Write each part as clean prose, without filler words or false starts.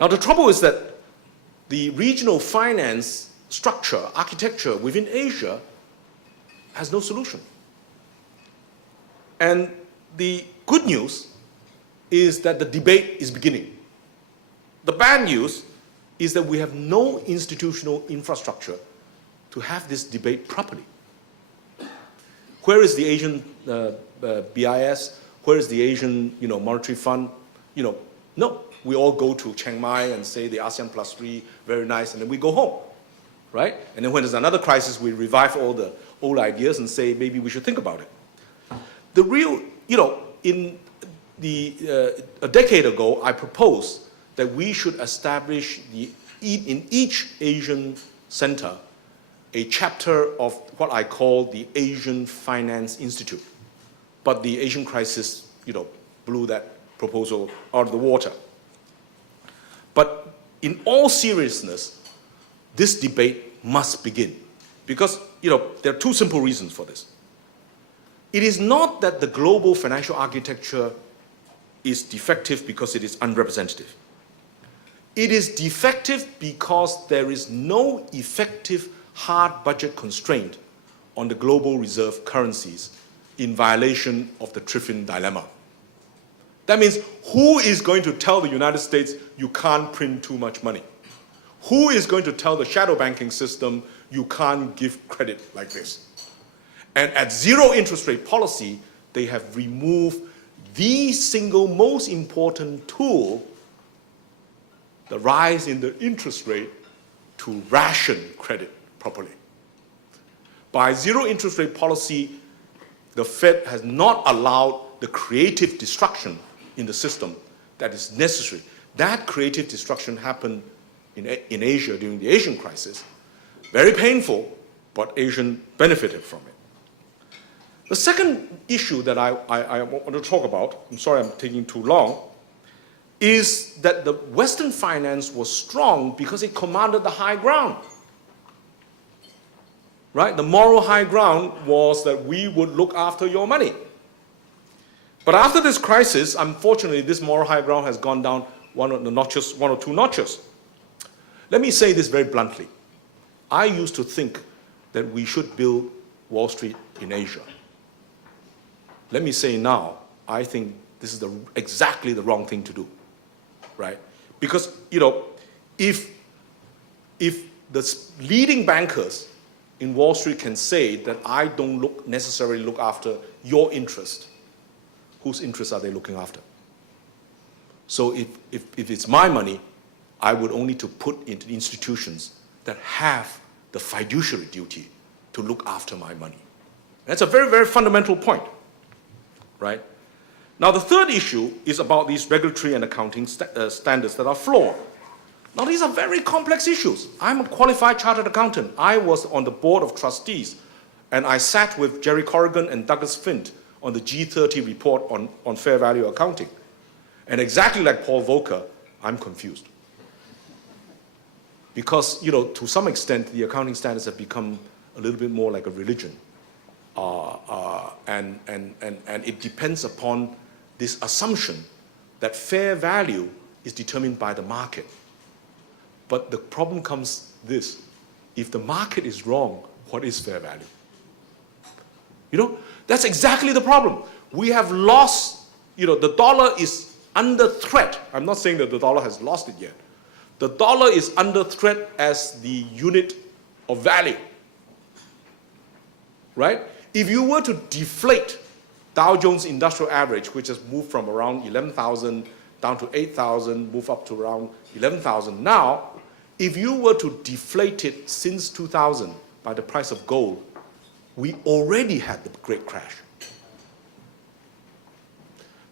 Now, the trouble is that the regional finance structure, architecture within Asia has no solution. And the good news is that the debate is beginning. The bad news is that we have no institutional infrastructure to have this debate properly. Where is the Asian BIS? Where is the Asian Monetary Fund? No. We all go to Chiang Mai and say the ASEAN +3, very nice, and then we go home, right? And then when there's another crisis, we revive all the old ideas and say maybe we should think about it. The real, in a decade ago, I proposed that we should establish in each Asian center a chapter of what I call the Asian Finance Institute. But the Asian crisis, blew that proposal out of the water. But in all seriousness, this debate must begin. Because, there are two simple reasons for this. It is not that the global financial architecture is defective because it is unrepresentative. It is defective because there is no effective hard budget constraint on the global reserve currencies in violation of the Triffin dilemma. That means who is going to tell the United States you can't print too much money? Who is going to tell the shadow banking system you can't give credit like this? And at zero interest rate policy, they have removed the single most important tool, the rise in the interest rate, to ration credit properly. By zero interest rate policy, the Fed has not allowed the creative destruction in the system that is necessary. That creative destruction happened in Asia during the Asian crisis. Very painful, but Asians benefited from it. The second issue that I want to talk about, I'm sorry I'm taking too long, is that the Western finance was strong because it commanded the high ground. Right? The moral high ground was that we would look after your money. But after this crisis, unfortunately, this moral high ground has gone down one or two notches. Let me say this very bluntly. I used to think that we should build Wall Street in Asia. Let me say now, I think this is exactly the wrong thing to do, right? Because, if the leading bankers in Wall Street can say that I don't necessarily look after your interest, whose interests are they looking after? So if it's my money, I would only to put into institutions that have the fiduciary duty to look after my money. That's a very, very fundamental point, right? Now, the third issue is about these regulatory and accounting standards that are flawed. Now, these are very complex issues. I'm a qualified chartered accountant. I was on the board of trustees, and I sat with Jerry Corrigan and Douglas Fint on the G30 report on fair value accounting. And exactly like Paul Volcker, I'm confused. Because, to some extent, the accounting standards have become a little bit more like a religion. And it depends upon this assumption that fair value is determined by the market. But the problem comes this: if the market is wrong, what is fair value? That's exactly the problem. We have lost, the dollar is under threat. I'm not saying that the dollar has lost it yet. The dollar is under threat as the unit of value, right? If you were to deflate Dow Jones Industrial Average, which has moved from around 11,000 down to 8,000, move up to around 11,000 now, if you were to deflate it since 2000 by the price of gold, we already had the great crash.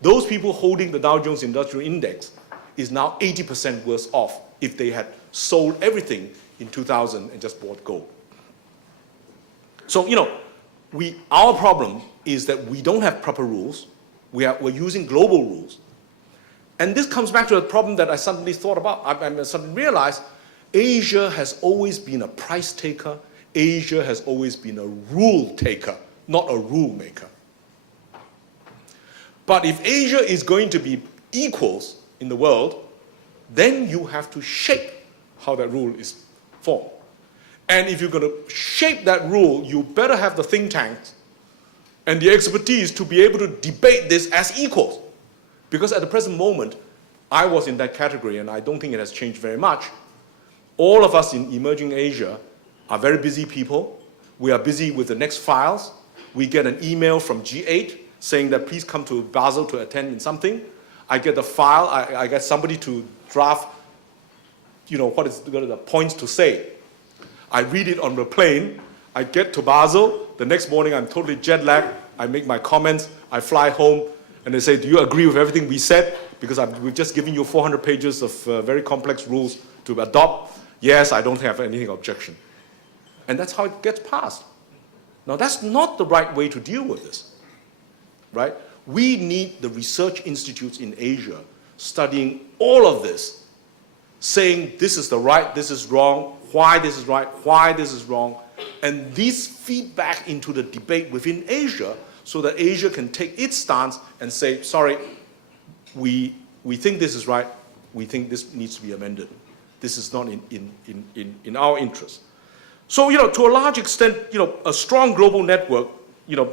Those people holding the Dow Jones Industrial Index is now 80% worse off if they had sold everything in 2000 and just bought gold. So, our problem is that we don't have proper rules. We're using global rules. And this comes back to a problem that I suddenly thought about. I suddenly realized Asia has always been a price taker. Asia has always been a rule taker, not a rule maker. But if Asia is going to be equals in the world, then you have to shape how that rule is formed. And if you're going to shape that rule, you better have the think tanks and the expertise to be able to debate this as equals. Because at the present moment, I was in that category, and I don't think it has changed very much. All of us in emerging Asia are very busy people. We are busy with the next files. We get an email from G8 saying that please come to Basel to attend in something. I get the file, I get somebody to draft, what is the points to say. I read it on the plane, I get to Basel, the next morning I'm totally jet lagged, I make my comments, I fly home, and they say, do you agree with everything we said? Because we've just given you 400 pages of very complex rules to adopt. Yes, I don't have any objection. And that's how it gets passed. Now that's not the right way to deal with this, right? We need the research institutes in Asia studying all of this, saying this is the right, this is wrong, why this is right, why this is wrong, and these feed back into the debate within Asia so that Asia can take its stance and say, sorry, we think this is right, we think this needs to be amended. This is not in our interest. So, to a large extent, a strong global network,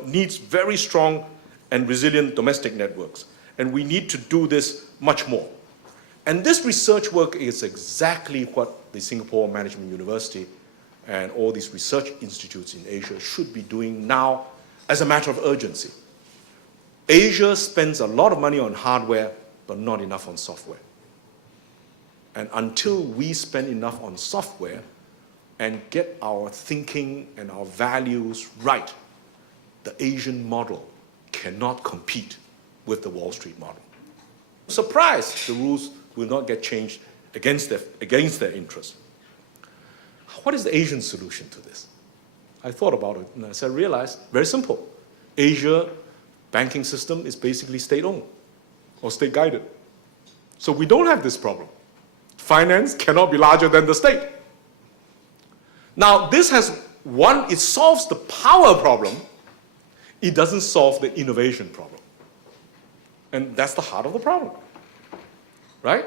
needs very strong and resilient domestic networks. And we need to do this much more. And this research work is exactly what the Singapore Management University and all these research institutes in Asia should be doing now as a matter of urgency. Asia spends a lot of money on hardware, but not enough on software. And until we spend enough on software and get our thinking and our values right, the Asian model cannot compete with the Wall Street model. Surprise, the rules will not get changed against their interests. What is the Asian solution to this? I thought about it, and I realized, very simple. Asia banking system is basically state-owned or state-guided. So we don't have this problem. Finance cannot be larger than the state. Now, this has it solves the power problem. It doesn't solve the innovation problem. And that's the heart of the problem, right?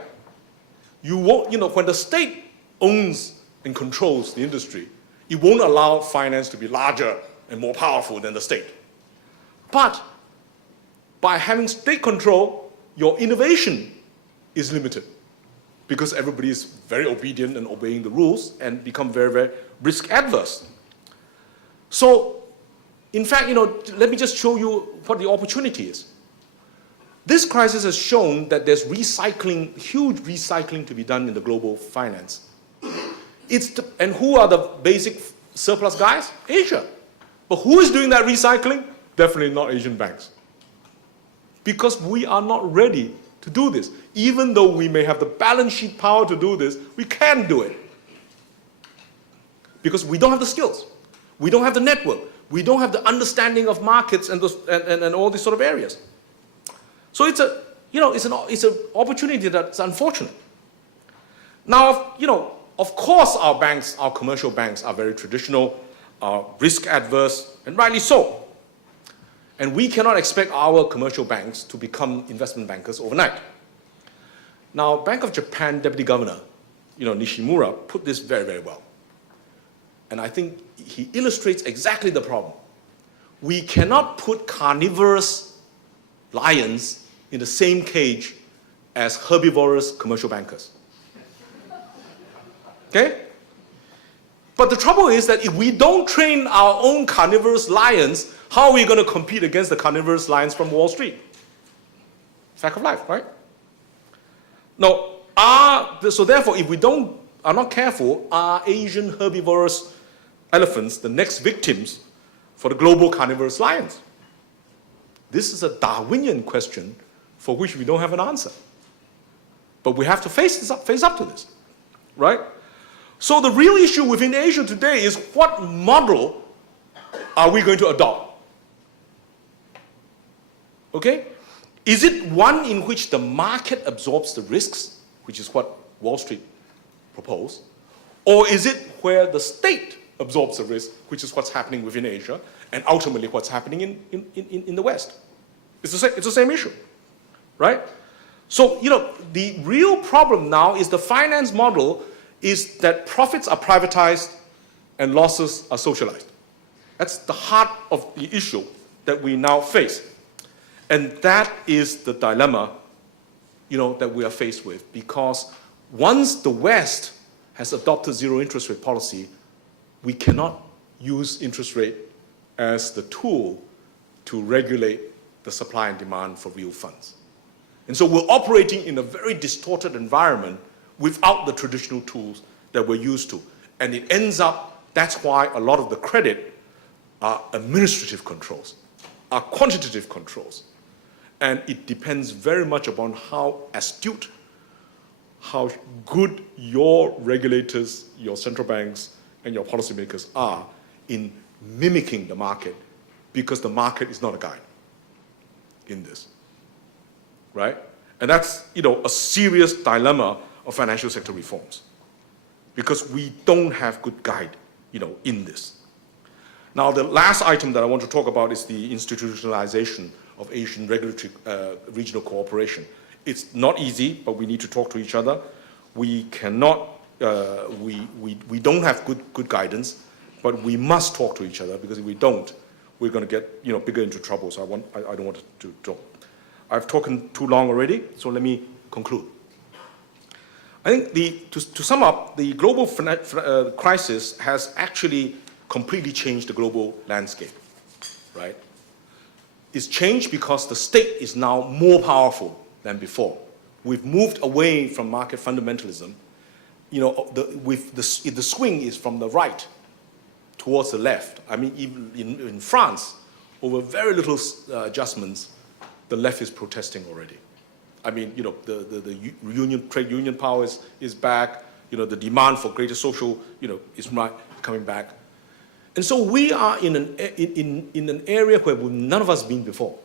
You won't, when the state owns and controls the industry, it won't allow finance to be larger and more powerful than the state. But by having state control, your innovation is limited because everybody is very obedient and obeying the rules and become very, very risk adverse. So, in fact, let me just show you what the opportunity is. This crisis has shown that there's recycling, huge recycling to be done in the global finance. And who are the basic surplus guys? Asia. But who is doing that recycling? Definitely not Asian banks. Because we are not ready to do this. Even though we may have the balance sheet power to do this, we can't do it. Because we don't have the skills. We don't have the network. We don't have the understanding of markets and all these sort of areas. So it's an opportunity that's unfortunate. Now, of course our banks, our commercial banks are very traditional, are risk adverse, and rightly so. And we cannot expect our commercial banks to become investment bankers overnight. Now, Bank of Japan Deputy Governor, Nishimura, put this very, very well. And I think he illustrates exactly the problem. We cannot put carnivorous lions in the same cage as herbivorous commercial bankers. Okay? But the trouble is that if we don't train our own carnivorous lions, how are we going to compete against the carnivorous lions from Wall Street? Fact of life, right? Now, so therefore, if we are not careful, are Asian herbivorous elephants the next victims for the global carnivorous lions? This is a Darwinian question for which we don't have an answer. But we have to face up to this, right? So the real issue within Asia today is what model are we going to adopt? Okay? Is it one in which the market absorbs the risks, which is what Wall Street proposed, or is it where the state absorbs the risk, which is what's happening within Asia, and ultimately what's happening in the West? It's the same issue, right? So, the real problem now is the finance model is that profits are privatized and losses are socialized. That's the heart of the issue that we now face. And that is the dilemma, that we are faced with, because once the West has adopted zero interest rate policy, we cannot use interest rate as the tool to regulate the supply and demand for real funds. And so we're operating in a very distorted environment without the traditional tools that we're used to. And it ends up, that's why a lot of the credit are administrative controls, are quantitative controls. And it depends very much upon how astute, how good your regulators, your central banks, and your policymakers are in mimicking the market, because the market is not a guide in this, right? And that's, a serious dilemma of financial sector reforms, because we don't have good guide, in this. Now, the last item that I want to talk about is the institutionalization of Asian regulatory regional cooperation. It's not easy, but we need to talk to each other. We cannot, we don't have good guidance, but we must talk to each other, because if we don't, we're going to get bigger into trouble. So I don't want to talk. I've talked too long already, so let me conclude. I think to sum up, the global crisis has actually completely changed the global landscape, right? It's changed because the state is now more powerful than before. We've moved away from market fundamentalism. The swing is from the right towards the left. I mean, even in France, over very little adjustments, the left is protesting already. I mean, the trade union power is back. The demand for greater social, is coming back. And so we are in an area where none of us have been before,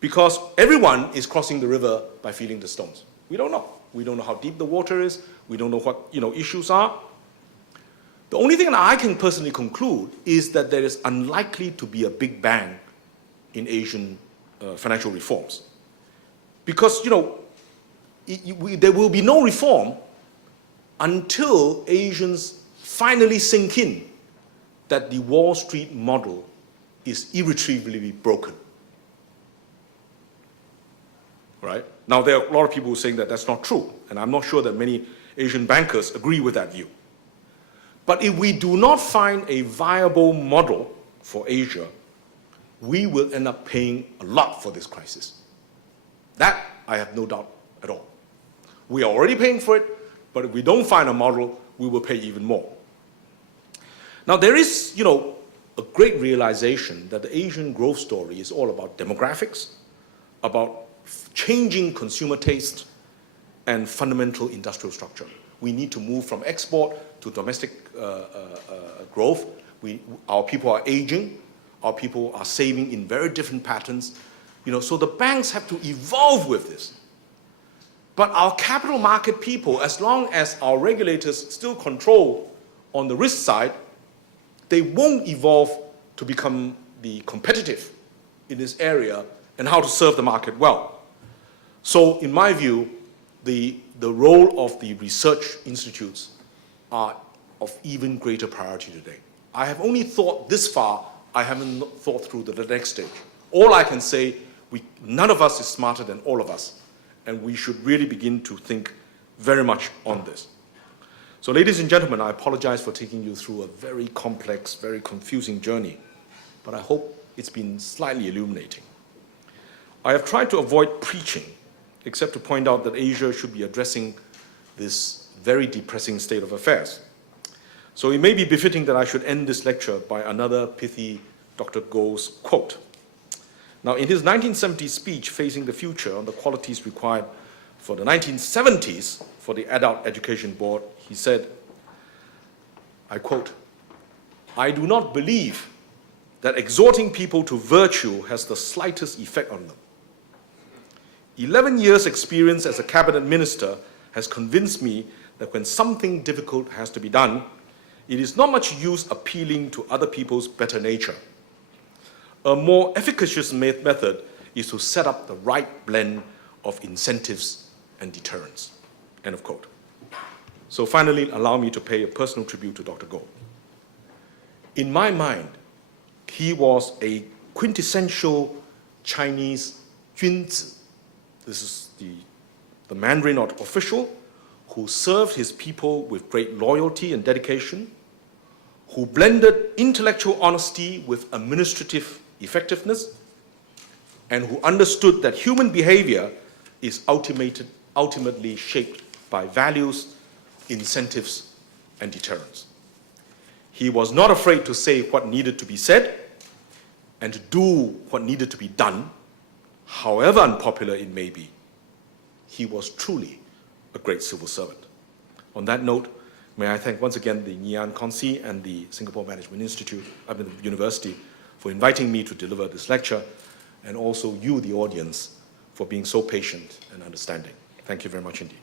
because everyone is crossing the river by feeling the stones. We don't know. We don't know how deep the water is. We don't know what issues are. The only thing that I can personally conclude is that there is unlikely to be a big bang in Asian financial reforms, because there will be no reform until Asians finally sink in that the Wall Street model is irretrievably broken. Right? Now, there are a lot of people saying that that's not true, and I'm not sure that many Asian bankers agree with that view. But if we do not find a viable model for Asia, we will end up paying a lot for this crisis. That I have no doubt at all. We are already paying for it, but if we don't find a model, we will pay even more. Now, there is, a great realization that the Asian growth story is all about demographics, about changing consumer taste, and fundamental industrial structure. We need to move from export to domestic growth. Our people are aging. Our people are saving in very different patterns. So the banks have to evolve with this. But our capital market people, as long as our regulators still control on the risk side, they won't evolve to become the competitive in this area and how to serve the market well. So in my view, the role of the research institutes are of even greater priority today. I have only thought this far. I haven't thought through the next stage. All I can say, none of us is smarter than all of us, and we should really begin to think very much on this. So ladies and gentlemen, I apologize for taking you through a very complex, very confusing journey, but I hope it's been slightly illuminating. I have tried to avoid preaching, except to point out that Asia should be addressing this very depressing state of affairs. So it may be befitting that I should end this lecture by another pithy Dr. Goh's quote. Now, in his 1970 speech, Facing the Future, on the qualities required for the 1970s for the Adult Education Board, he said, I quote, "I do not believe that exhorting people to virtue has the slightest effect on them. 11 years' experience as a cabinet minister has convinced me that when something difficult has to be done, it is not much use appealing to other people's better nature. A more efficacious method is to set up the right blend of incentives and deterrence." End of quote. So finally, allow me to pay a personal tribute to Dr. Goh. In my mind, he was a quintessential Chinese 君子. This is the Mandarin official who served his people with great loyalty and dedication, who blended intellectual honesty with administrative effectiveness, and who understood that human behavior is ultimately shaped by values, incentives, and deterrence. He was not afraid to say what needed to be said and to do what needed to be done, however unpopular it may be. He was truly a great civil servant. On that note, may I thank once again the Ngee Kongsi and the Singapore Management University for inviting me to deliver this lecture, and also you, the audience, for being so patient and understanding. Thank you very much indeed.